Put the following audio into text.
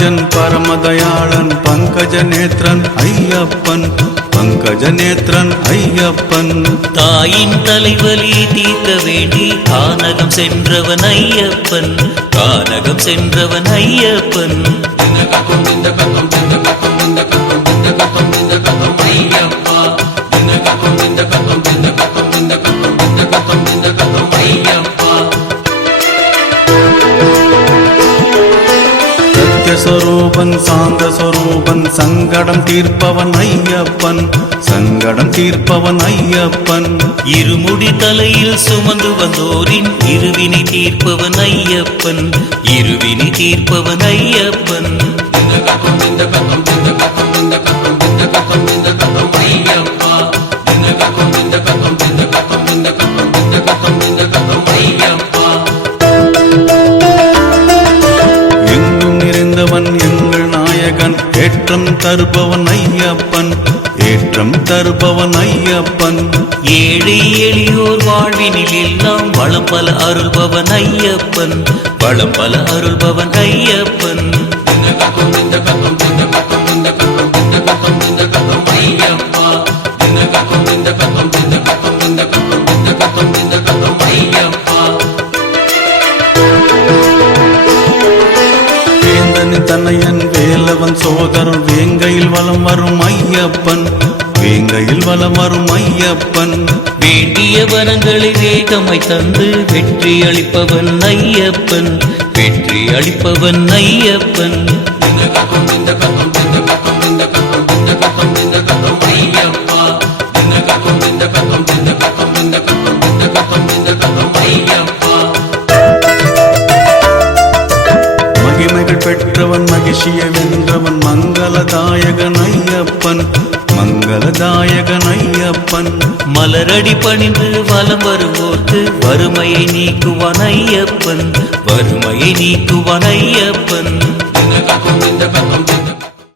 வரதராஜன் பரமதயாளன் பங்கஜநேத்ரன் ஐயப்பன் பங்கஜநேத்ரன் ஐயப்பன் தாயின் தலைவலி தீர்க்க வேண்டி கானகம் சென்றவன் ஐயப்பன் கானகம் சென்றவன் ஐயப்பன் சத்யஸ்வரூபன் சாந்தஸ்வரூபன் சங்கடம் தீர்ப்பவன் ஐயப்பன் சங்கடம் தீர்ப்பவன் ஐயப்பன் இருமுடி தலையில் சுமந்து வந்தோரின் இருவினை தீர்ப்பவன் ஐயப்பன் இருவினை தீர்ப்பவன் ஐயப்பன் எங்கள் நாயகன் ஏற்றம் தருபவன் ஐயப்பன் ஏற்றம் தருபவன் ஐயப்பன் ஏழை எளியோர் வாழ்வினில் எல்லாம் வளம் பல அருள்பவன் ஐயப்பன் வளம் பல அருள்பவன் ஐயப்பன் தனையன் வேலவன் சோதரன் வேங்கையில் வலம் வரும் ஐயப்பன் வேங்கையில் வலம் வரும் ஐயப்பன் வேண்டிய வரங்களை வேகமாய் தந்து வெற்றி அளிப்பவன் ஐயப்பன் வெற்றி அளிப்பவன் ஐயப்பன் மகிமைகள் பெற்றவன் மகிழ்ச்சியை வென்றவன் மங்களதாயகன் ஐயப்பன் மங்களதாயகன் ஐயப்பன் மலரடி பணிந்து வலம் வருவோர்க்கு வறுமையை நீக்குவான் ஐயப்பன் வறுமையை நீக்குவான் ஐயப்பன்